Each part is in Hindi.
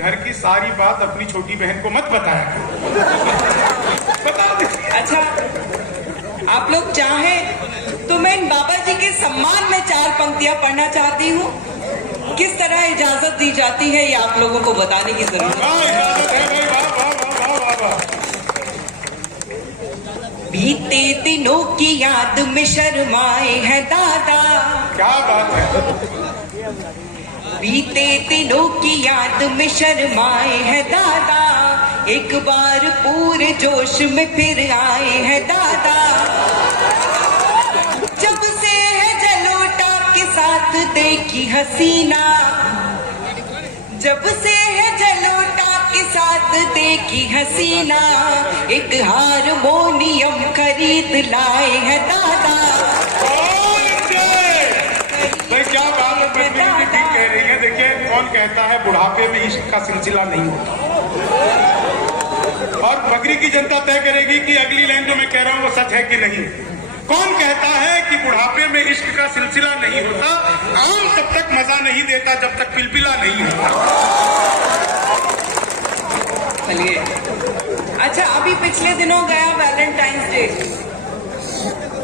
घर की सारी बात अपनी छोटी बहन को मत बताया। बता दे। अच्छा, आप लोग चाहें तो मैं इन बाबा जी के सम्मान में 4 पंक्तियां पढ़ना चाहती हूँ। किस तरह इजाजत दी जाती है ये आप लोगों को बताने की जरूरत है। इजाजत है भाई, वाह वाह वाह वाह वाह। बीते दिनों की याद में शर्माए हैं दादा। क्या बात है। बीते दिनों की याद में शर्माए हैं दादा, एक बार पूरे जोश में फिर आए हैं दादा। जब से है जलोटा के साथ देखी हसीना, जब से है जलोटा के साथ देखी हसीना, एक हारमोनियम खरीद लाए हैं दादा। क्या बात है, पद्मिनी जी ठीक कह रही है। देखिए, कौन कहता है बुढ़ापे में इश्क का सिलसिला नहीं होता, और बगरी की जनता तय करेगी कि अगली लाइन जो मैं कह रहा हूँ वो सच है कि नहीं। कौन कहता है कि बुढ़ापे में इश्क का सिलसिला नहीं होता? आम तब तक मजा नहीं देता जब तक पिलपिला नहीं होता। चलिए, अच्छा, अभी पिछले दिनों गया वैलेंटाइंस डे,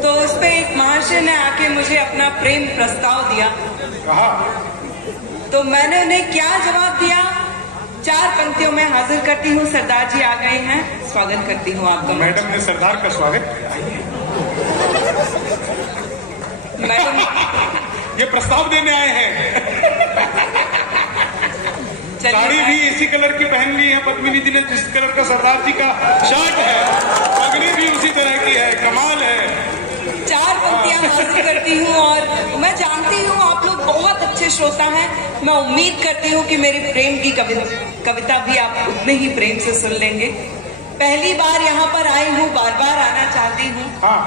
तो उस पे एक महाशय ने आके मुझे अपना प्रेम प्रस्ताव दिया। कहा तो मैंने उन्हें क्या जवाब दिया, 4 पंक्तियों में हाजिर करती हूँ। सरदार जी आ गए हैं, स्वागत करती हूँ आपका। मैडम ने सरदार का स्वागत। मैडम ये प्रस्ताव देने आए हैं। साड़ी भी इसी कलर की पहन ली है पद्मिनी जी ने, जिस कलर का सरदार जी का शर्ट है, पगड़ी भी उसी तरह की है। कमाल है। 4 पंक्तियां हाजिर करती हूँ, और मैं जानती हूँ आप लोग बहुत अच्छे श्रोता हैं। मैं उम्मीद करती हूँ कि मेरी प्रेम की कविता भी आप उतने ही प्रेम से सुन लेंगे। पहली बार यहाँ पर आई हूँ, बार बार आना चाहती हूँ। हाँ,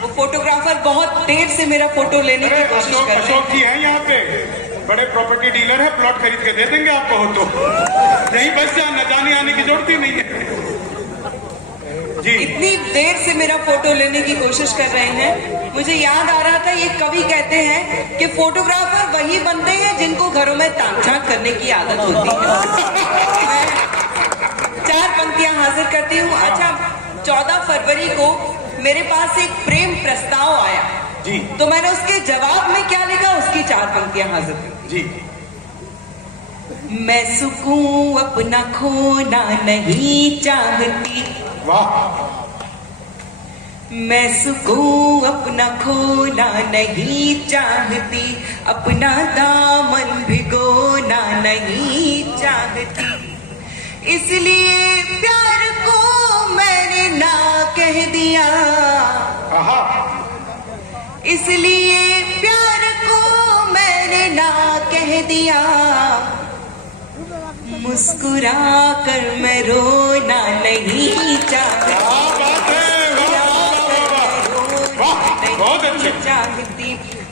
वो फोटोग्राफर बहुत देर से मेरा फोटो लेने की कोशिश कर रहे हैं। अशोक जी हैं यहाँ पे, बड़े प्रॉपर्टी डीलर है, प्लॉट खरीद के दे देंगे आपको हो तो। यहीं बस न जाने आने की जरूरत ही नहीं है जी। इतनी देर से मेरा फोटो लेने की कोशिश कर रहे हैं। मुझे याद आ रहा था, ये कवि कहते हैं कि फोटोग्राफर वही बनते हैं जिनको घरों में ताक झांक करने की आदत होती है। मैं 4 पंक्तियां हाजिर करती हूँ। अच्छा, 14 फरवरी को मेरे पास एक प्रेम प्रस्ताव आया जी, तो मैंने उसके जवाब में क्या लिखा, उसकी 4 पंक्तियां हाजिर करती जी। मैं सुकून अपना खोना नहीं चाहती, वाह। मैं सुकून अपना खोना नहीं चाहती, अपना दामन भिगोना नहीं चाहती, इसलिए प्यार को मैंने ना कह दिया, इसलिए प्यार को मैंने ना कह दिया, मुस्कुरा कर मैं रोना नहीं चाहती, बहुत अच्छे। चाहती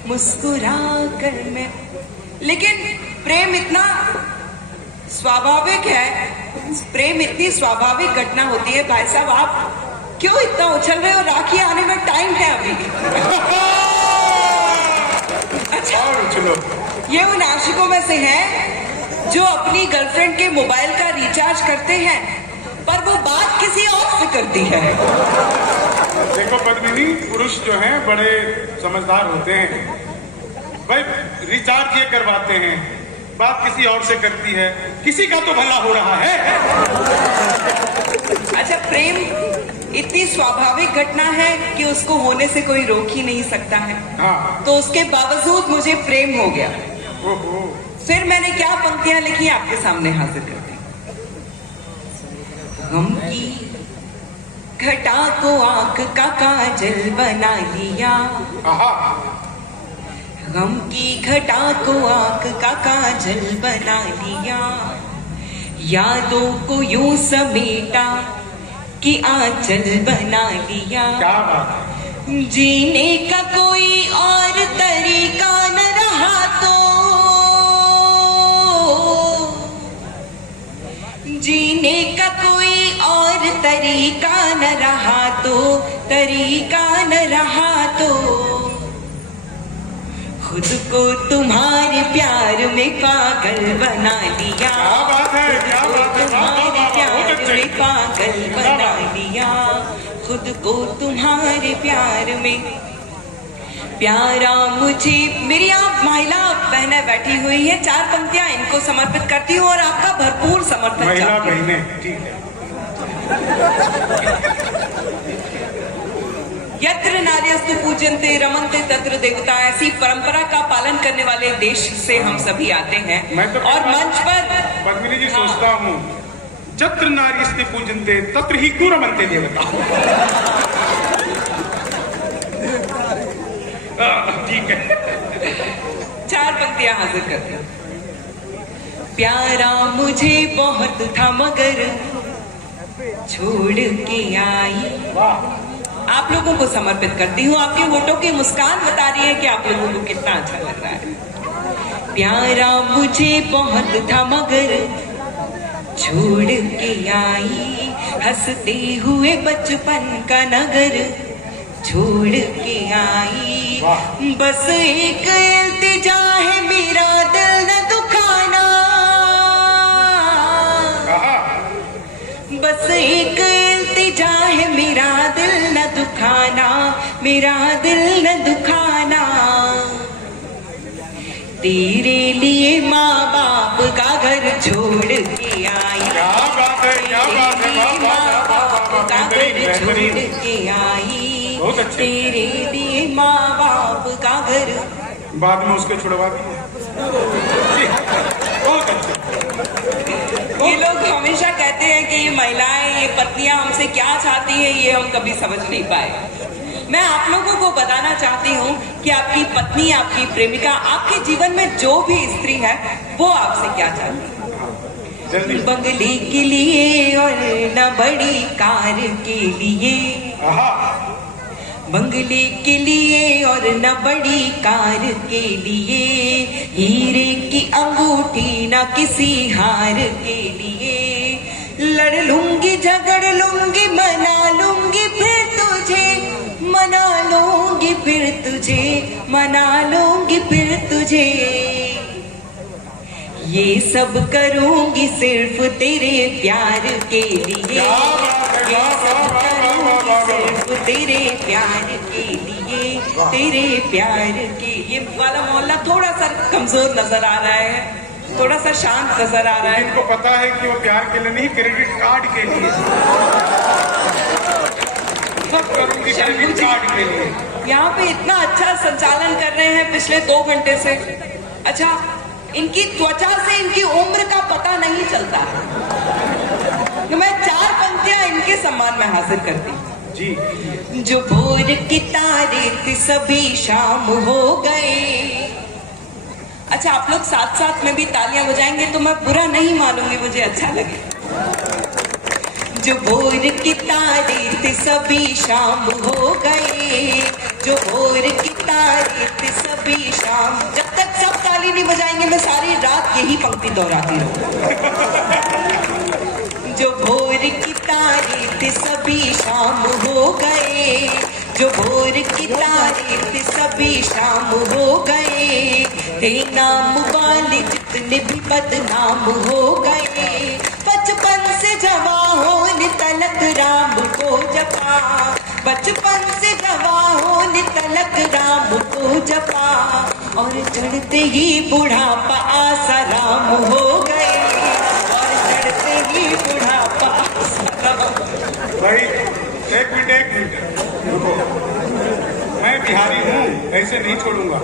मुस्कुरा कर मैं। लेकिन प्रेम इतना स्वाभाविक है, प्रेम इतनी स्वाभाविक घटना होती है। भाई साहब, आप क्यों इतना उछल रहे हो? राखी आने में टाइम है अभी। अच्छा, ये उन आशिकों में से हैं जो अपनी गर्लफ्रेंड के मोबाइल का रिचार्ज करते हैं, पर वो बात किसी और से करती है। देखो पद्मिनी, पुरुष जो हैं बड़े समझदार होते हैं भाई। रिचार्ज ये करवाते हैं, बात किसी और से करती है, किसी का तो भला हो रहा है। अच्छा, प्रेम इतनी स्वाभाविक घटना है कि उसको होने से कोई रोक ही नहीं सकता है। हाँ। तो उसके बावजूद मुझे प्रेम हो गया। ओहो। फिर मैंने क्या पंक्तियां लिखी आपके सामने हाजिर कर दी। गम की घटा को आंख का काजल बना लिया, गम की घटा को आंख का काजल बना लिया, यादों को यूं समेटा कि आंचल बना लिया, क्या बात। जीने का कोई और तरीका न रहा तो, जीने का कोई और तरीका न रहा तो, तरीका न रहा तो, खुद को तुम्हारे प्यार में पागल बना लिया। क्या बात है। तुमने पागल बना लिया खुद को तुम्हारे प्यार में। प्यारा मुझे, मेरी आप महिला बहनें बैठी हुई है, 4 पंक्तियां इनको समर्पित करती हूँ और आपका भरपूर समर्थन महिला चाहती हूँ। बहनें, ठीक है। यत्र नार्यस्तु पूज्यन्ते रमन्ते तत्र देवता, ऐसी परंपरा का पालन करने वाले देश से हम सभी आते हैं। मैं तो और मंच पर पद्मिनी जी सोचता हूँ, जत्र नार्यस्ते पूजन्ते तत्र ही क्यों रमन्ते देवता। ठीक है, 4 पंक्तियां हाजिर करते हैं। प्यारा मुझे बहुत था मगर छोड़ के आई, आप लोगों को समर्पित करती हूँ। आपके होठों की मुस्कान बता रही है कि आप लोगों को कितना अच्छा लग रहा है। प्यारा मुझे बहुत था मगर छोड़ के आई, हंसते हुए बचपन का नगर छोड़ के आई। बस एक इल्तिजा है मेरा दिल न दुखाना, बस एक इल्तिजा है मेरा दिल न दुखाना, मेरा दिल न दुखाना। तेरे लिए माँ बाप का घर छोड़ के आई, क्या बात है, क्या बात है, माँ बाप का घर छोड़ के आई, बहुत अच्छे। तेरे लिए माँ बाप का घर। बाद में उसके छुड़वा दिए। बहुत अच्छा। ये लोग हमेशा कहते हैं कि ये महिलाएं, ये पत्नियां हमसे क्या चाहती हैं, ये हम कभी समझ नहीं पाए। मैं आप लोगों को बताना चाहती हूँ कि आपकी पत्नी, आपकी प्रेमिका, आपके जीवन में जो भी स्त्री है वो आपसे क्या चाहती है। बंगले के लिए और न बड़ी कार के लिए, बंगले के लिए और न बड़ी कार के लिए, हीरे की अंगूठी न किसी हार के लिए। लड़ लूंगी झगड़ लूंगी मना लूंगी फिर तुझे, मना लूंगी फिर तुझे, मना लूंगी फिर तुझे। ये सब करूंगी सिर्फ तेरे प्यार के लिए, ये सब करूंगी सिर्फ तेरे प्यार के लिए, तेरे प्यार के। ये वाला मोहल्ला थोड़ा सा कमजोर नजर आ रहा है, थोड़ा सा शांत नजर आ रहा है। इनको पता है कि वो प्यार के लिए नहीं, क्रेडिट कार्ड के लिए। सब करूंगी क्रेडिट कार्ड के लिए। यहाँ पे इतना अच्छा संचालन कर रहे हैं पिछले 2 घंटे से। अच्छा, इनकी त्वचा से इनकी उम्र का पता नहीं चलता। तो मैं 4 पंक्तियां इनके सम्मान में हासिल करती हूँ। जी। जो भोर की तारीख सभी शाम हो गए। अच्छा, आप लोग साथ साथ में भी तालियां बजाएंगे तो मैं बुरा नहीं मानूंगी, मुझे अच्छा लगे। जो भोर की तारीख सभी शाम हो गए, जो भोर की तारीख सभी शाम। जब तक सब ताली नहीं बजाएंगे मैं सारी रात यही पंक्ति दोहराती रहूं। जो भोर की तारीख सभी शाम हो गए, जो भोर की तारीख सभी शाम हो गए। थे नाम वाले जितने भी बदनाम हो गए, बचपन से जवा होने तलक राम को जपा, बचपन से जवा होने तलक राम को जपा। और चढ़ते ही बुढ़ापा आसाराम हो गए, और चढ़ते ही बुढ़ापा आसाराम। भाई एक मिनट रुको, मैं बिहारी हूँ, ऐसे नहीं छोड़ूंगा।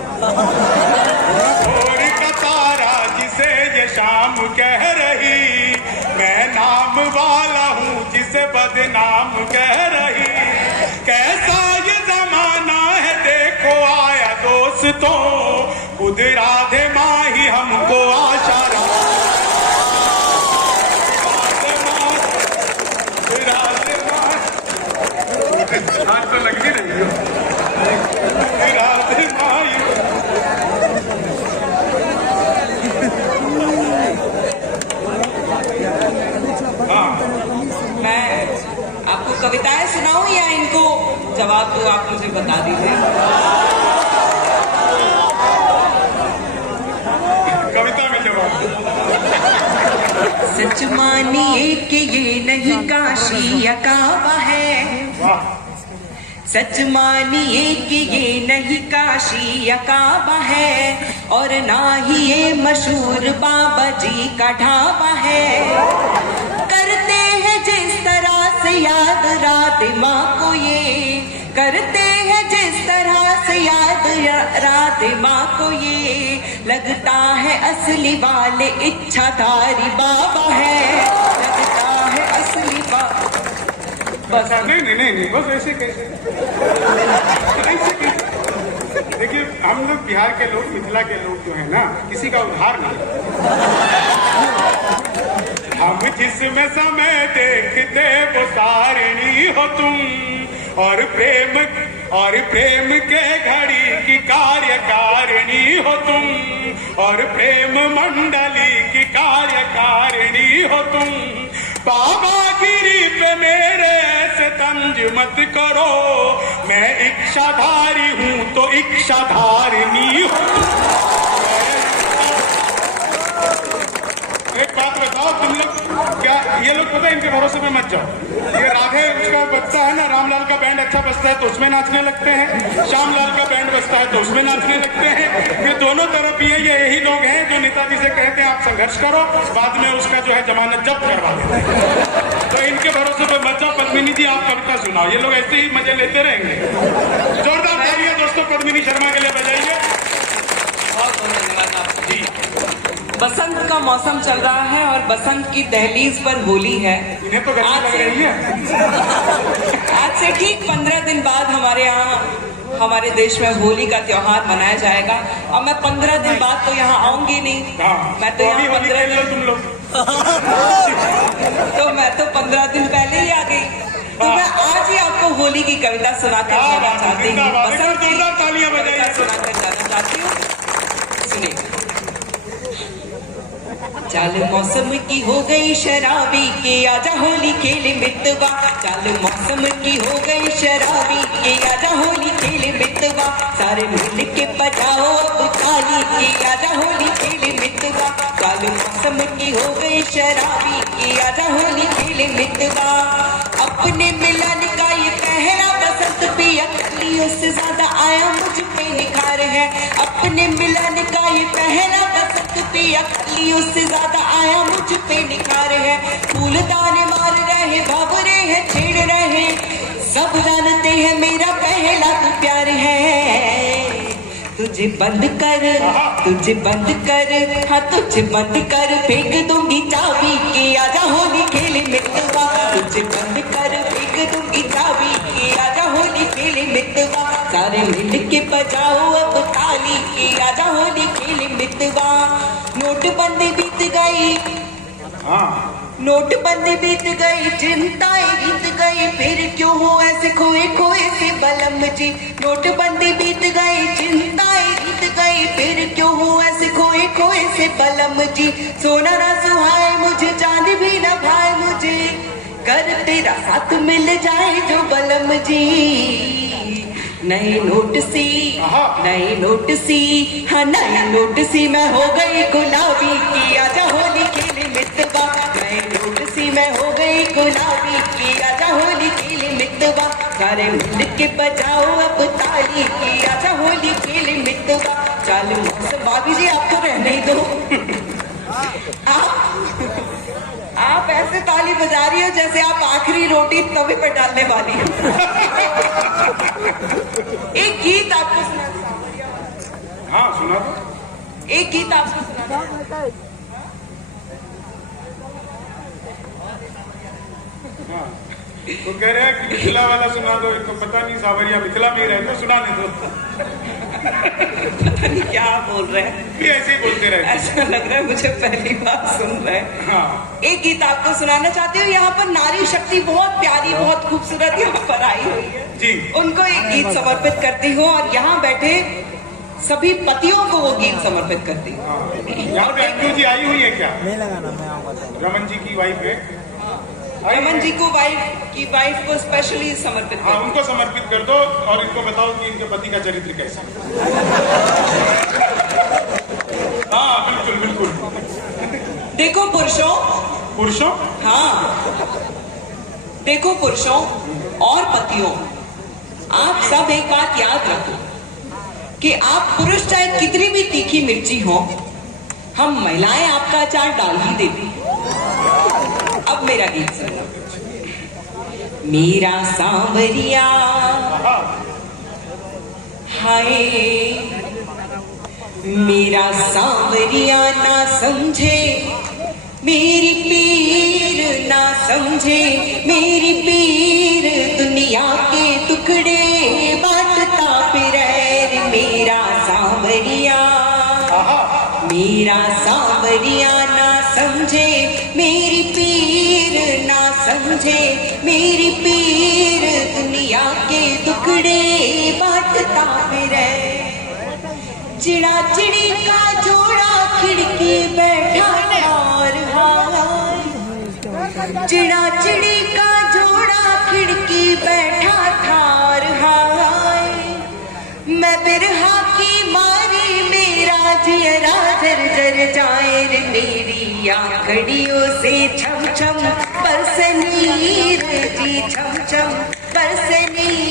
भोर का तारा जिसे ये शाम कह रही, मैं नाम वाला हूँ जिसे बदनाम कह रही। कैसा ये जमाना है देखो आया दोस्तों, खुद राधे माँ ही हमको आशा आज तो लग ही रही हो। राधे माई। हाँ, मैं आपको कविताएं सुनाऊं या इनको जवाब दो, आप मुझे बता दीजिए। कविता में जवाब। सच मानिए कि ये नहीं काशी या काबा है, सच मानिए कि ये नहीं काशी या काबा है, और ना ही ये मशहूर बाबा जी का ढाबा है। करते हैं जिस तरह से याद रात माँ को, ये करते हैं जिस तरह से याद रात माँ को, ये लगता है असली वाले इच्छाधारी बाबा है, लगता है असली बाबा। बस नहीं, बस ऐसे कैसे, ऐसे कैसे? देखिए, हम लोग बिहार के लोग, मिथिला के लोग जो है ना, किसी का उधार नहीं। हम जिसमें समय देखते वो तारिणी हो तुम, और प्रेम के घड़ी की कार्यकारिणी हो तुम, और प्रेम मंडली की कार्यकारिणी हो तुम। बाबा गिरी पे मेरे ऐसे तंज मत करो, मैं इच्छाधारी हूँ तो इच्छाधारिणी हूँ। एक बात बताओ, तुम लोग क्या ये लोग पता है, इनके भरोसे पे मत जाओ। ये राधे उसका बजता है ना, रामलाल का बैंड अच्छा बजता है तो उसमें नाचने लगते हैं, श्यामलाल का बैंड बजता है तो उसमें नाचने लगते हैं। ये दोनों तरफ ये यही लोग हैं जो नेताजी से कहते हैं आप संघर्ष करो, बाद में उसका जो है जमानत जब्त करवा देते हैं। तो इनके भरोसे पे मत जाओ। पद्मिनी जी, आप कविता सुनाओ, ये लोग ऐसे ही मजे लेते रहेंगे। जोरदार तालियां दोस्तों पद्मिनी शर्मा के लिए बजाइए। बहुत धन्यवाद आप जी। बसंत का मौसम चल रहा है और बसंत की दहलीज पर होली है। इन्हें तो गर्मी लग रही है। आज से ठीक 15 दिन बाद हमारे यहाँ, हमारे देश में होली का त्योहार मनाया जाएगा, और मैं 15 दिन बाद तो यहाँ आऊंगी नहीं। मैं तो यहाँ 15 दिन, तुम लोग तो मैं तो 15 दिन पहले ही आ गई। तो मैं आज ही आपको होली की कविता सुनाकर जाना चाहती हूँ, बसंत की कविता सुनाकर जाना चाहती हूँ। सुनिए। चाल मौसम की हो गई शराबी के आजा होली खेले मितवा, चाल मौसम की हो गई शराबी के आजा होली खेले मितवा, सारे मिल के बजाओ अब ताली के आजा होली खेले मितवा, चाल मौसम की हो गई शराबी के आजा होली खेले मितवा। अपने मिलन का ये पहला बसंत पिया कलियों से ज्यादा आया मुझ पे निखार है, अपने मिलन का ये पहला बसंत पिया कलियों से ज्यादा आया मुझ पे निखार है। फूलदान मार रहे, भंवरे हैं, छेड़ रहे, सब जानते हैं मेरा पहला तो प्यार है। तुझे बंद कर, तुझे बंद कर, हाँ तुझे बंद कर, फेंक दूंगी चाबी के आजा होली खेले मितवा, तुझे बंद कर, फेंक दूंगी चाबी के आजा होली खेले मितवा, सारे मिल के बजाओ अब ताली के आजा होली खेले मितवा। नोटबंदी बीत गई, नोटबंदी बीत गई, चिंताएं बीत गई, फिर क्यों हो ऐसे खोए खोए से बलम जी। नोटबंदी बीत गई, चिंताएं बीत गई, फिर क्यों हो ऐसे खोए खोए से बलम जी। सोना ना सुहाए मुझे, चांद भी न भाए मुझे, कर तेरा साथ मिल जाए जो बलम जी। नई नोट सी, नई नोट सी, हाँ नई नोट सी मैं हो गई गुलाबी की आजा होली खेले मितवा, नई नोट सी मैं हो गई गुलाबी की आजा होली खेले मितवा, सारे मिल के बजाओ अब ताली की आजा होली खेले मितवा। चालू मौसम, भाभी जी आप तो रहने ही दो। आप ऐसे ताली बजा रही हो जैसे आप आखिरी रोटी तवे पर डालने वाली हो। एक गीत आपको सुना। हाँ सुना दो। एक गीत आपको सुना। हाँ, तो कह रहे हैं कि मिथिला वाला सुना दो, इनको पता नहीं सावरिया मिथिला में ही रहते, सुनाने दो। पता नहीं क्या बोल रहे हैं, भी ऐसे ही बोलते रहते, ऐसा लग रहा है मुझे पहली बार सुन रहे हैं। हाँ। एक गीत आपको सुनाना चाहती हूँ। यहाँ पर नारी शक्ति बहुत प्यारी, बहुत खूबसूरत यहाँ पर आई हुई है जी, उनको एक गीत समर्पित करती हूँ, और यहाँ बैठे सभी पतियों को वो गीत समर्पित करती हूँ। यहाँ पे अंजू जी आई हुई है क्या? नहीं लगाना, मैं आऊंगा। रमन जी की वाइफ है, रमन जी को वाइफ को स्पेशली समर्पित हाँ कर। उनको समर्पित कर दो, और इनको बताओ कि इनके पति का चरित्र कैसा है। हाँ बिल्कुल बिल्कुल। देखो पुरुषों, पुरुषों? हाँ, देखो पुरुषों और पतियों, आप सब एक बात याद रखो कि आप पुरुष चाहे कितनी भी तीखी मिर्ची हो, हम महिलाएं आपका अचार डाल ही देती हैं। अब मेरा गीत सुनो। मेरा सांवरिया हाय, मेरा सांवरिया ना समझे मेरी पीर, ना समझे मेरी पीर, दुनिया के टुकड़े बांटता फिरे रे मेरा सांवरिया। मेरा सांवरिया ना समझे मेरी पीर, ना समझे मेरी पीर, दुनिया के टुकड़े बांटता फिरे। चिड़ा चिड़ी का जोड़ा खिड़की बैठा और हाय, चिड़ा चिड़ी का जोड़ा खिड़की बैठा ठार हाय, मैं बिरहा की मारी मेरा जियरा जर जर जाए रे, मेरी आंखड़ियों से छम छम बरसे नीर जी, छम छम बरसे नीर।